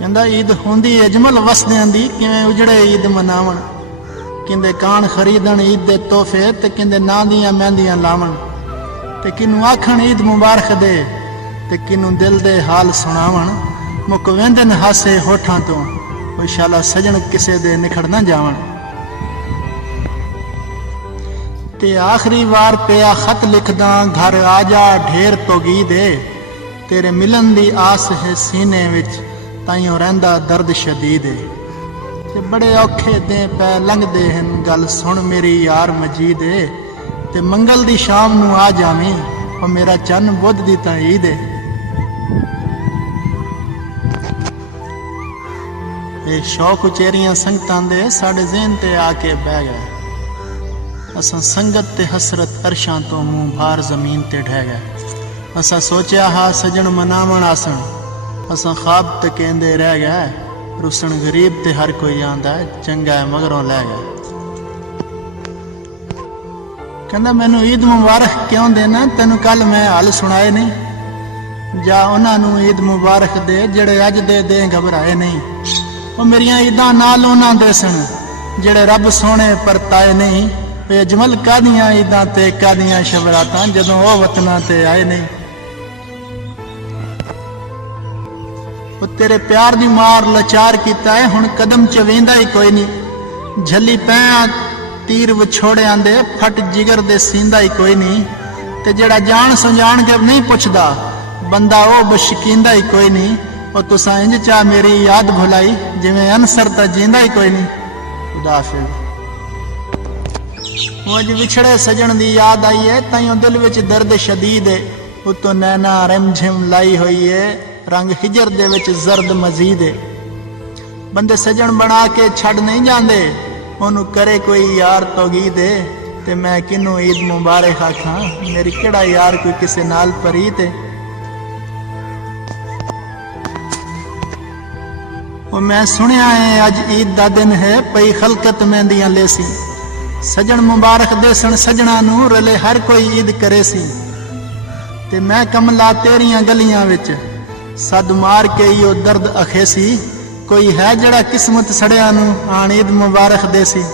कहंदा ईद हुंदी अजमल वसदियां दी किवें उजड़े ईद मनावण। किंदे कान खरीदण ईद दे तोहफे ते किंदे नां दियां मेहंदियां लावण। ते किनू आखण ईद मुबारक दे ते किनू दिल दे हाल सुणावण। मुक वेंदन हासे होठां तो ओ शाला सजण किसे दे निखड़ ना जावण। ते आखिरी वार पिया खत लिखदा घर आ जा ढेर तोगी दे। तेरे मिलन दी आस है सीने विच ताइयों रहिंदा दर्द शदीद है। ते बड़े औखे दे पै लंघदे हन गल सुन मेरी यार मजीद है। ते मंगल दी शाम नू आ जावीं ओ मेरा चन्न बुध दी तां ईद है। ये शौक उचेरियां संगतां दे साडे ज़हन ते आके बह गए। असां संगत ते हसरत अरशां तो मुंह भार जमीन ते ढह गए। असां सोचा हा सजन मनावण आसन असां ख्वाब ते कहंदे रह गए। रुसन गरीब ते हर कोई आंदा चंगा है मगरों लै गए। कहंदा मैनू ईद मुबारक क्यों देना तेनू कल मैं हल सुनाए नहीं। जा उन्हां नू ईद मुबारक दे जेड़े अज दे घबराए नहीं। ओ मेरियां ईदां नाल उन्हां दे सन जेड़े रब सोने परताए नहीं। अजमल कादियां ईदां ते कादियां शबरातां जदों ओ वतनां ते आए नहीं। ओ तेरे प्यार दी मार लाचार कीता है हुण कदम च वेंदा ही कोई नहीं। झली पैं तीर विछोड़ियां दे फट जिगर दे सींदा ही कोई नहीं। ते जेड़ा जान सुजान के नहीं पुछदा बंदा ओ बशकींदा ही कोई नहीं। ओ तुसां इंज चा मेरी याद भुलाई जिवें अनसर तां जींदा ही कोई नहीं। खुदा हाफिज़। अज विछड़े सजन दी याद आई है ताइयों दिल विच दर्द शदीद है। उतो नैना रिमझिम लाई हुई है रंग हिजर दे विच जर्द मजीद है। बंदे सजन बना के छड़ नहीं जांदे ओनू करे कोई यार तोगी दे। ते मैं किनू ईद मुबारक आखां मेरी केड़ा यार कोई किसे नाल परीत है। ओ मैं सुनिया है अज ईद दा दिन है पई खलकत मेहंदियां लेसी। सजन मुबारक दे सन सजना नू रले हर कोई ईद करे सी। ते मैं कमला तेरियां गलियां विच सद मार के इहो दर्द अखेसी। कोई है जड़ा किस्मत सड़िया नू आण ईद मुबारक देसी।